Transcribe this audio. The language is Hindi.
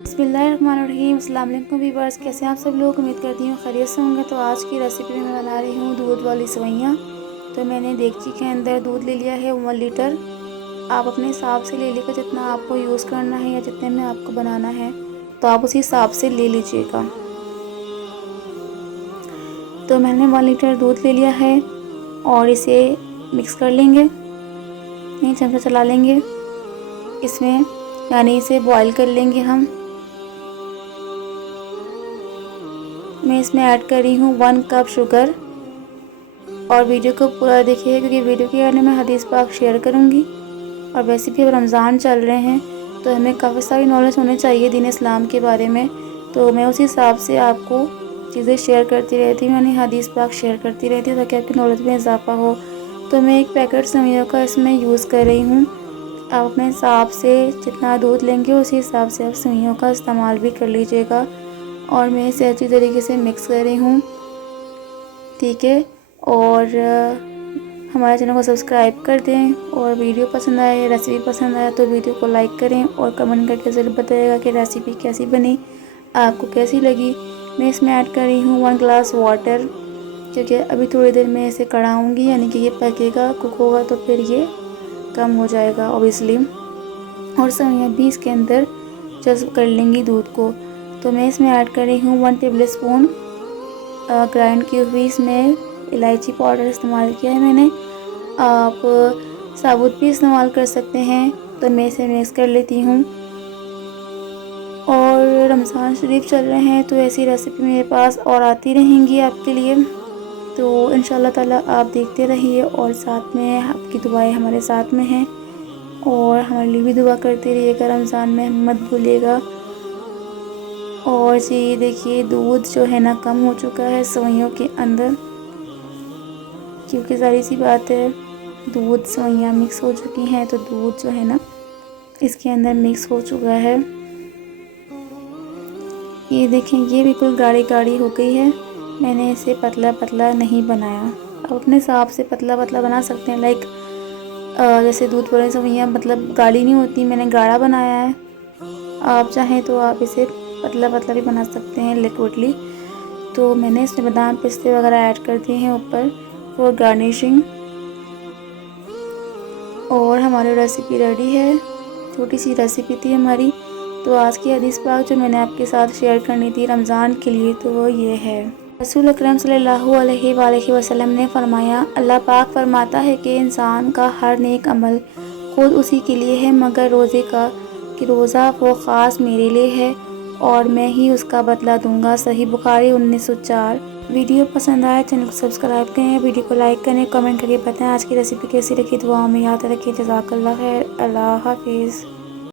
बिस्मिल्लाहिर्रहमानिर्रहीम। अस्सलाम वालेकुम व्यूअर्स, कैसे हैं आप सब लोग। उम्मीद करती हूँ खैरियत से होंगे। तो आज की रेसिपी में मैं बना रही हूँ दूध वाली सेवइयाँ। तो मैंने देगची के अंदर दूध ले लिया है 1 लीटर। आप अपने हिसाब से ले लीजिएगा, जितना आपको यूज़ करना है या जितने में आपको बनाना है तो आप उसी हिसाब से ले लीजिएगा। तो मैंने 1 लीटर दूध ले लिया है और इसे मिक्स कर लेंगे, यहीं चमचा चला लेंगे इसमें, यानी इसे बॉईल कर लेंगे हम। मैं इसमें ऐड कर रही हूँ 1 कप शुगर। और वीडियो को पूरा देखिए, क्योंकि वीडियो के बारे में हदीस पाक शेयर करूँगी। और वैसे भी अब रमज़ान चल रहे हैं तो हमें काफ़ी सारी नॉलेज होनी चाहिए दीन इस्लाम के बारे में। तो मैं उसी हिसाब से आपको चीज़ें शेयर करती रहती हूँ, यानी हदीस पाक शेयर करती रहती हूँ, ताकि आपकी नॉलेज में इजाफ़ा हो। तो मैं 1 पैकेट सेवइयों का इसमें यूज़ कर रही हूँ। आप अपने हिसाब से जितना दूध लेंगे उसी हिसाब से आप सेवइयों का इस्तेमाल भी कर लीजिएगा। और मैं इसे अच्छी तरीके से मिक्स कर रही हूँ, ठीक है। और हमारे चैनल को सब्सक्राइब कर दें, और वीडियो पसंद आए, रेसिपी पसंद आए तो वीडियो को लाइक करें और कमेंट करके ज़रूर बताइएगा कि रेसिपी कैसी बनी, आपको कैसी लगी। मैं इसमें ऐड कर रही हूँ 1 ग्लास वाटर, क्योंकि अभी थोड़ी देर में इसे कढ़ाऊँगी, यानी कि ये पकेगा, कुक होगा तो फिर ये कम हो जाएगा ऑब्वियसली। और सेवइयाँ भी इसके अंदर जज़्ब कर लेंगी दूध को। तो मैं इसमें ऐड कर रही हूँ 1 टेबल स्पून ग्राइंड की हुई इसमें इलायची पाउडर इस्तेमाल किया है मैंने। आप साबुत भी इस्तेमाल कर सकते हैं। तो मैं इसे मिक्स कर लेती हूँ। और रमज़ान शरीफ चल रहे हैं तो ऐसी रेसिपी मेरे पास और आती रहेंगी आपके लिए। तो इंशाल्लाह ताला आप देखते रहिए, और साथ में आपकी दुआएं हमारे साथ में हैं, और हमारे लिए भी दुआ करते रहिएगा रमज़ान में, मत भूलिएगा। और जी देखिए, दूध जो है ना कम हो चुका है सेवइयों के अंदर, क्योंकि ज़ाहिर सी बात है दूध सेवइयाँ मिक्स हो चुकी हैं, तो दूध जो है ना इसके अंदर मिक्स हो चुका है। ये देखें, ये बिल्कुल गाढ़ी गाढ़ी हो गई है। मैंने इसे पतला पतला नहीं बनाया। आप अपने हिसाब से पतला पतला बना सकते हैं, लाइक जैसे दूध वाली सेवइयाँ मतलब गाढ़ी नहीं होती, मैंने गाढ़ा बनाया है। आप चाहें तो आप इसे पतला पतला भी बना सकते हैं, लिक्विडली। तो मैंने इसमें बादाम पिस्ते वगैरह ऐड कर दिए हैं ऊपर फॉर गार्निशिंग। और हमारी रेसिपी रेडी है। छोटी सी रेसिपी थी हमारी। तो आज की हदीस पाक जो मैंने आपके साथ शेयर करनी थी रमज़ान के लिए, तो वो ये है। रसूल अकरम सल्लल्लाहु अलैहि वसल्लम ने फरमाया, अल्लाह पाक फरमाता है कि इंसान का हर नेक अमल खुद उसी के लिए है, मगर रोज़े का, कि रोज़ा वो ख़ास मेरे लिए है और मैं ही उसका बदला दूंगा। सही बुखारी 1904। वीडियो पसंद आए चैनल को सब्सक्राइब करें, वीडियो को लाइक करें, कमेंट करके बताएं आज की रेसिपी कैसी लगी। दुआओं में याद रखें। जज़ाकल्लाह खैर। अल्लाह हाफिज़।